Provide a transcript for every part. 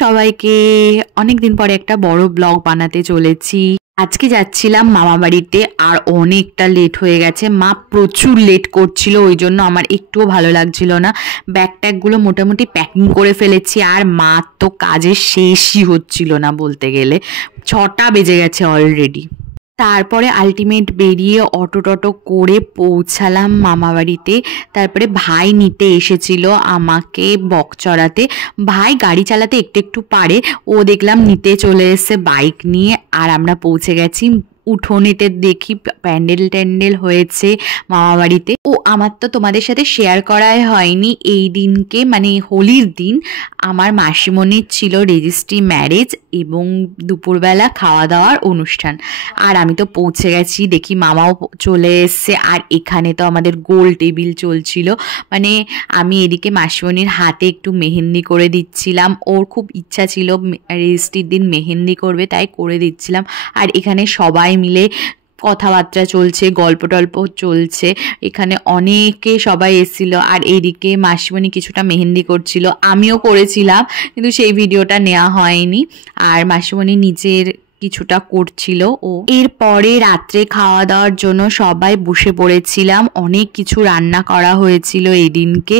সবাইকে, অনেক দিন পরে একটা বড় ব্লগ বানাতে চলেছি। আজকে যাচ্ছিলাম মামা বাড়িতে, আর অনেকটা লেট হয়ে গেছে। মা প্রচুর লেট করছিল, ওই জন্য আমার একটুও ভালো লাগছিল না। ব্যাগ ট্যাগগুলো মোটামুটি প্যাকিং করে ফেলেছি, আর মা তো কাজের শেষই হচ্ছিল না বলতে গেলে। 6টা বেজে গেছে অলরেডি। তারপরে আলটিমেট বেরিয়ে অটো টটো করে পৌঁছালাম মামা বাড়িতে। তারপরে ভাই নিতে এসেছিল আমাকে বকচড়াতে। ভাই গাড়ি চালাতে একটু একটু পারে, ও দেখলাম নিতে চলে এসেছে বাইক নিয়ে। আর আমরা পৌঁছে গেছি উঠোনেতে। দেখি প্যান্ডেল ট্যান্ডেল হয়েছে মামা বাড়িতে। ও আমার তো তোমাদের সাথে শেয়ার করাই হয়নি, এই দিনকে মানে হোলির দিন আমার মাসিমণির ছিল রেজিস্ট্রি ম্যারেজ এবং দুপুরবেলা খাওয়া দাওয়ার অনুষ্ঠান। আর আমি তো পৌঁছে গেছি, দেখি মামাও চলে এসছে। আর এখানে তো আমাদের গোল টেবিল চলছিল, মানে আমি এদিকে মাসিমণির হাতে একটু মেহেন্দি করে দিচ্ছিলাম। ওর খুব ইচ্ছা ছিল রেজিস্ট্রির দিন মেহেন্দি করবে, তাই করে দিচ্ছিলাম। আর এখানে সবাই মিলে কথাবার্তা চলছে, গল্প টল্প চলছে। এখানে অনেকে সবাই এসেছিল। আর এইদিকে মাসিমণি কিছুটা মেহেন্দি করছিল, আমিও করেছিলাম, কিন্তু সেই ভিডিওটা নেওয়া হয়নি। আর মাসিমণি নিজের কিছুটা করছিল ও। এরপরে রাত্রে খাওয়া দাওয়ার জন্য সবাই বসে পড়েছিলাম। অনেক কিছু রান্না করা হয়েছিল এই দিনকে।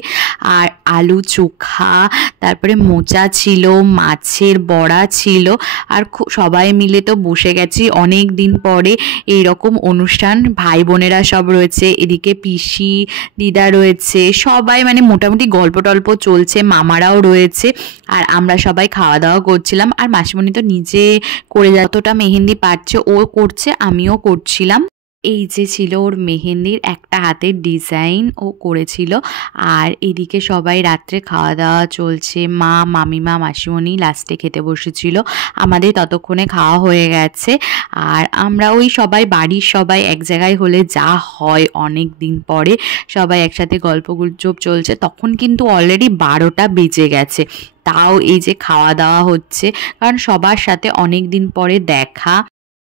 আর আলু চোখা, তারপরে মোচা ছিল, মাছের বড়া ছিল। আর সবাই মিলে তো বসে গেছি অনেক দিন পরে এইরকম অনুষ্ঠান। ভাই বোনেরা সব রয়েছে, এদিকে পিসি দিদা রয়েছে, সবাই মানে মোটামুটি গল্প টল্প চলছে, মামারাও রয়েছে। আর আমরা সবাই খাওয়া দাওয়া করছিলাম। আর মাসিমণি তো নিজে করে যতটা মেহেন্দি পারছে ও করছে, আমিও করছিলাম। এই যে ছিল ওর মেহেন্দির একটা হাতের ডিজাইন ও করেছিল। আর এদিকে সবাই রাত্রে খাওয়া দাওয়া চলছে, মা মামিমা মাসিমণি লাস্টে খেতে বসেছিল। আমাদের ততক্ষণে খাওয়া হয়ে গেছে। আর আমরা ওই সবাই বাড়ির সবাই এক জায়গায় হলে যা হয় অনেক দিন পরে, সবাই একসাথে গল্প গুজব চলছে। তখন কিন্তু অলরেডি 12টা বেজে গেছে, তাও এই যে খাওয়া দাওয়া হচ্ছে, কারণ সবার সাথে অনেক দিন পরে দেখা।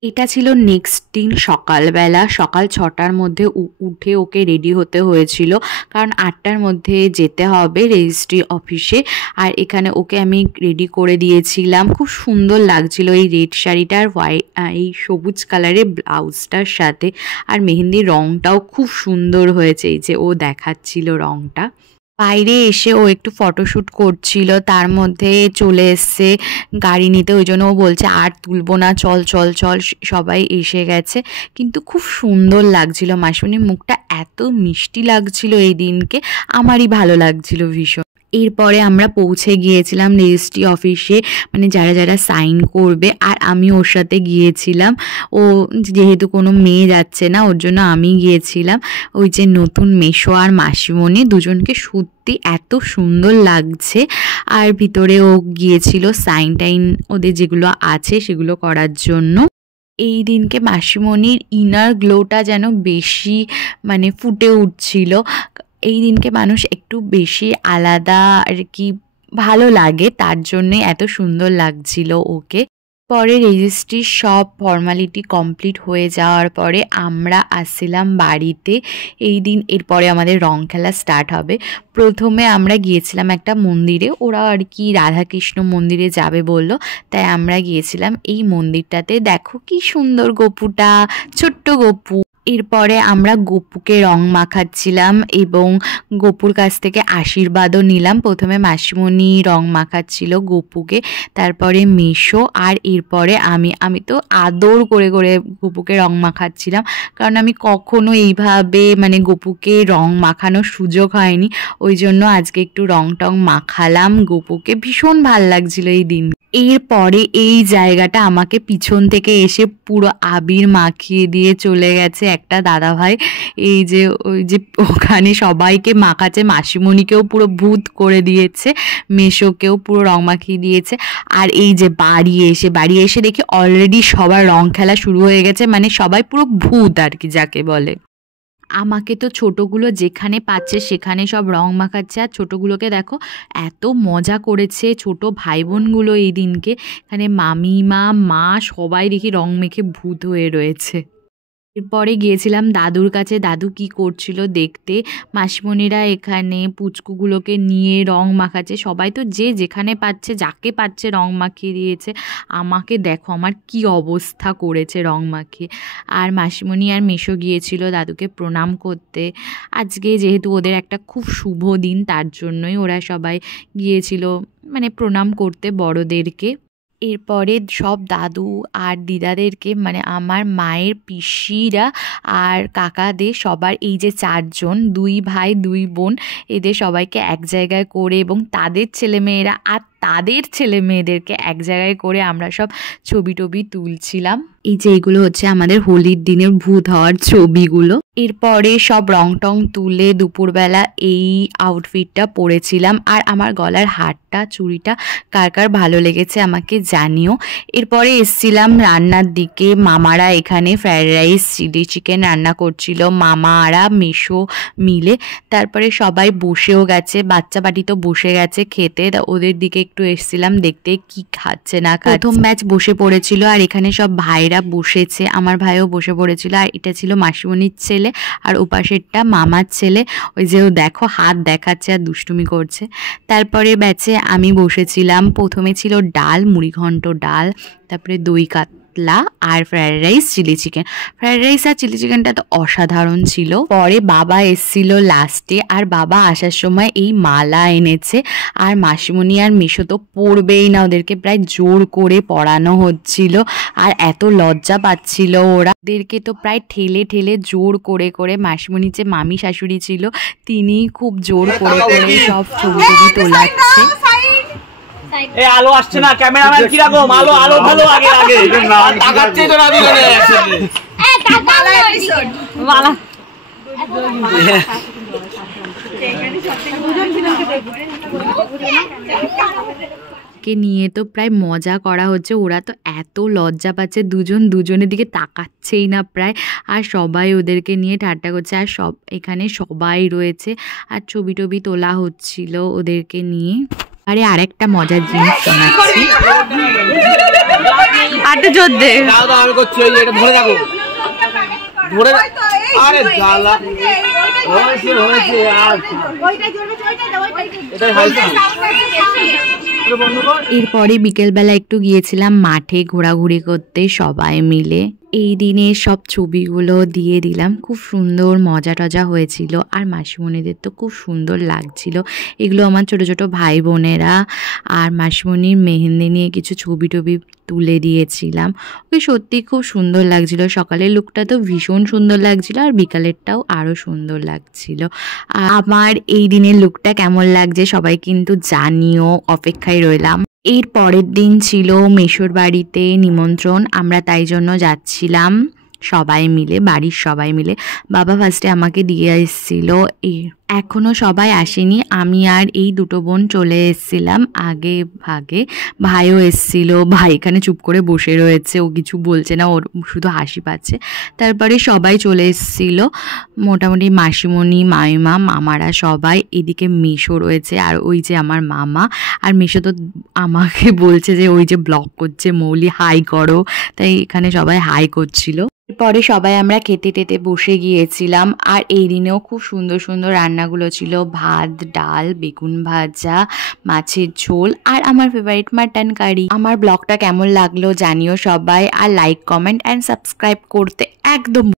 এটা ছিল নেক্সট দিন সকালবেলা, সকাল 6টার মধ্যে উঠে ওকে রেডি হতে হয়েছিল, কারণ 8টার মধ্যে যেতে হবে রেজিস্ট্রি অফিসে। আর এখানে ওকে আমি রেডি করে দিয়েছিলাম। খুব সুন্দর লাগছিল এই রেড শাড়িটার এই সবুজ কালারের ব্লাউজটার সাথে। আর মেহেন্দির রংটাও খুব সুন্দর হয়েছে, এই যে ও দেখাচ্ছিল রংটা। বাইরে এসে ও একটু ফটোশ্যুট করছিল, তার মধ্যে চলে এসছে গাড়ি নিতে। ওই জন্য ও বলছে আর তুলবো না, চল চল চল। সবাই এসে গেছে, কিন্তু খুব সুন্দর লাগছিল। মাসিমণির মুখটা এত মিষ্টি লাগছিল এই দিনকে, আমারই ভালো লাগছিল ভীষণ। এরপরে আমরা পৌঁছে গিয়েছিলাম রেজিস্ট্রি অফিসে, মানে যারা যারা সাইন করবে। আর আমি ওর সাথে গিয়েছিলাম। ও যেহেতু কোনো মেয়ে যাচ্ছে না, ওর জন্য আমি গিয়েছিলাম। ওই যে নতুন মেসো আর মাসিমণি দুজনকে সত্যি এত সুন্দর লাগছে। আর ভিতরে ও গিয়েছিল সাইন টাইন ওদের যেগুলো আছে সেগুলো করার জন্য। এই দিনকে মাসিমণির ইনার গ্লোটা যেন বেশি মানে ফুটে উঠছিল। এই দিনকে মানুষ একটু বেশি আলাদা আর কি ভালো লাগে, তার জন্যে এত সুন্দর লাগছিল ওকে। পরে রেজিস্ট্রির সব ফর্মালিটি কমপ্লিট হয়ে যাওয়ার পরে আমরা আসছিলাম বাড়িতে। এই দিন এরপরে আমাদের রং খেলা স্টার্ট হবে। প্রথমে আমরা গিয়েছিলাম একটা মন্দিরে, ওরা আর কি রাধাকৃষ্ণ মন্দিরে যাবে বলল, তাই আমরা গিয়েছিলাম এই মন্দিরটাতে। দেখো কি সুন্দর গপুটা, ছোট্ট গপু। এরপরে আমরা গপুকে রং মাখাচ্ছিলাম এবং গপুর কাছ থেকে আশীর্বাদও নিলাম। প্রথমে মাসিমণি রং মাখাচ্ছিল গপুকে, তারপরে মেসো, আর এরপরে আমি তো আদর করে করে গপুকে রং মাখাচ্ছিলাম, কারণ আমি কখনো এইভাবে মানে গপুকে রং মাখানোর সুযোগ হয়নি। ওই জন্য আজকে একটু রং টং মাখালাম গপুকে, ভীষণ ভাল লাগছিল এই দিন। এরপরে এই জায়গাটা আমাকে পিছন থেকে এসে পুরো আবির মাখিয়ে দিয়ে চলে গেছে একটা দাদাভাই। এই যে ওই যে ওখানে সবাইকে মাখাচ্ছে, মাসিমণিকেও পুরো ভূত করে দিয়েছে, মেসোকেও পুরো রং মাখিয়ে দিয়েছে। আর এই যে বাড়ি এসে দেখি অলরেডি সবার রং খেলা শুরু হয়ে গেছে, মানে সবাই পুরো ভূত আর কি যাকে বলে। আমাকে তো ছোটোগুলো যেখানে পাচ্ছে সেখানে সব রং মাখাচ্ছে। আর ছোটোগুলোকে দেখো এত মজা করেছে ছোট ভাই বোনগুলো এই দিনকে। এখানে মামিমা মা সবাই দেখি রং মেখে ভূত হয়ে রয়েছে। এরপরে গিয়েছিলাম দাদুর কাছে, দাদু কি করছিল দেখতে। মাসিমণিরা এখানে পুচকুগুলোকে নিয়ে রং মাখাচ্ছে, সবাই তো যে যেখানে পাচ্ছে যাকে পাচ্ছে রং মাখিয়ে দিয়েছে। আমাকে দেখো আমার কি অবস্থা করেছে রং মাখিয়ে। আর মাসিমণি আর মেসো গিয়েছিল দাদুকে প্রণাম করতে। আজকে যেহেতু ওদের একটা খুব শুভ দিন, তার জন্যই ওরা সবাই গিয়েছিল মানে প্রণাম করতে বড়দেরকে। এরপরে সব দাদু আর দিদাদেরকে মানে আমার মায়ের পিসিরা আর কাকাদের সবার এই যে 4 জন, 2 ভাই 2 বোন, এদের সবাইকে এক জায়গায় করে এবং তাদের ছেলেমেয়েরা আর তাদের ছেলে মেয়েদেরকে এক জায়গায় করে আমরা সব ছবি টবি তুলছিলাম। এই যে এইগুলো হচ্ছে আমাদের হোলির দিনের ভূত হওয়ার ছবিগুলো। এরপরে সব রং টং তুলে দুপুরবেলা এই আউটফিটটা পরেছিলাম। আর আমার গলার হারটা চুড়িটা কার কার ভালো লেগেছে আমাকে জানিও। এরপরে এসছিলাম রান্নার দিকে। মামারা এখানে ফ্রায়েড রাইস চিলি চিকেন রান্না করছিল, মামারা মেসো মিলে। তারপরে সবাই বসেও গেছে, বাচ্চা পাটি তো বসে গেছে খেতে। ওদের দিকে একটু এসছিলাম দেখতে কি খাচ্ছে না খাচ্ছে। প্রথম ব্যাচ বসে পড়েছিল আর এখানে সব ভাইরা বসেছে, আমার ভাইও বসে পড়েছিল। আর এটা ছিল মাসিমণির ছেলে আর ওপাশেরটা মামার ছেলে। ওই যে ও দেখো হাত দেখাচ্ছে আর দুষ্টুমি করছে। তারপরে ব্যাচে আমি বসেছিলাম। প্রথমে ছিল ডাল, মুড়িঘণ্ট ডাল, তারপরে দই কাতলা আর fried rice chilli chicken. Fried rice আর চিলি চিকেনটা তো অসাধারণ ছিল। পরে বাবা এসছিল লাস্টে, আর বাবা আসার সময় এই মালা এনেছে। আর মাসিমণি আর মেসো তো পড়বেই না, ওদেরকে প্রায় জোর করে পড়ানো হচ্ছিল। আর এত লজ্জা পাচ্ছিল ওরা, ওদেরকে তো প্রায় ঠেলে ঠেলে জোর করে করে। মাসিমণি যে মামি শাশুড়ি ছিল তিনি খুব জোর করে করে সব ছবি টবি তোলাচ্ছে। এই আলো আসছে না, ক্যামেরাম্যান কি রকম আলো আলো ভালো আগে আগে তাকাচ্ছেই তো না দিলে মালা এপিসোড মালা কে নিয়ে তো প্রায় মজা করা হচ্ছে। ওরা তো এত লজ্জা পাচ্ছে, দুজন দুজনের দিকে তাকাচ্ছেই না প্রায়। আর সবাই ওদেরকে নিয়ে ঠাট্টা করছে। আর সব এখানে সবাই রয়েছে আর ছবি টবি তোলা হচ্ছিল ওদেরকে নিয়ে। আরে আরেকটা মজার জিনিস শোনাচ্ছি। আটটা জোর দে আমি করছি, ওই এটা ধরে রাখো, ধরে আরে জ্বালা হয়েছে হয়েছে। আর এটা হালকা। এরপরে বিকেলবেলা একটু গিয়েছিলাম মাঠে ঘোরাঘুরি করতে সবাই মিলে। এই দিনে সব ছবিগুলো দিয়ে দিলাম, খুব সুন্দর মজা টজা হয়েছিল। আর মাসিমণিদের তো খুব সুন্দর লাগছিল। এগুলো আমার ছোট ছোট ভাই বোনেরা। আর মাসিমণির মেহেন্দি নিয়ে কিছু ছবি টবি তুলে দিয়েছিলাম। ওকে সত্যি খুব সুন্দর লাগছিল। সকালের লুকটা তো ভীষণ সুন্দর লাগছিল আর বিকালেরটাও আরও সুন্দর লাগছিল। আমার এই দিনের লুকটা কেমন লাগছে সবাই কিন্তু জানিও, অপেক্ষায় রইলাম। এর পরের দিন ছিল মেসোর বাড়িতে নিমন্ত্রণ, আমরা তাই জন্য যাচ্ছিলাম সবাই মিলে, বাড়ির সবাই মিলে। বাবা ফার্স্টে আমাকে দিয়ে এসেছিল। এখনও সবাই আসেনি, আমি আর এই দুটো বোন চলে এসেছিলাম আগে ভাগে। ভাইও এসেছিল, ভাই এখানে চুপ করে বসে রয়েছে, ও কিছু বলছে না, ওর শুধু হাসি পাচ্ছে। তারপরে সবাই চলে এসেছিল, মোটামুটি মাসিমণি মামিমা মামারা সবাই। এদিকে মেসো রয়েছে আর ওই যে আমার মামা। আর মেসো তো আমাকে বলছে যে ওই যে ব্লগ করছে মৌলি হাই করো, তাই এখানে সবাই হাই করছিল। পরে সবাই আমরা খেতে টেতে বসে গিয়েছিলাম। আর এই দিনেও খুব সুন্দর সুন্দর রান্নাগুলো ছিল, ভাত ডাল বেগুন ভাজা মাছের ঝোল আর আমার ফেভারিট মাটন কারি। আমার ব্লগটা কেমন লাগলো জানিও সবাই, আর লাইক কমেন্ট অ্যান্ড সাবস্ক্রাইব করতে একদম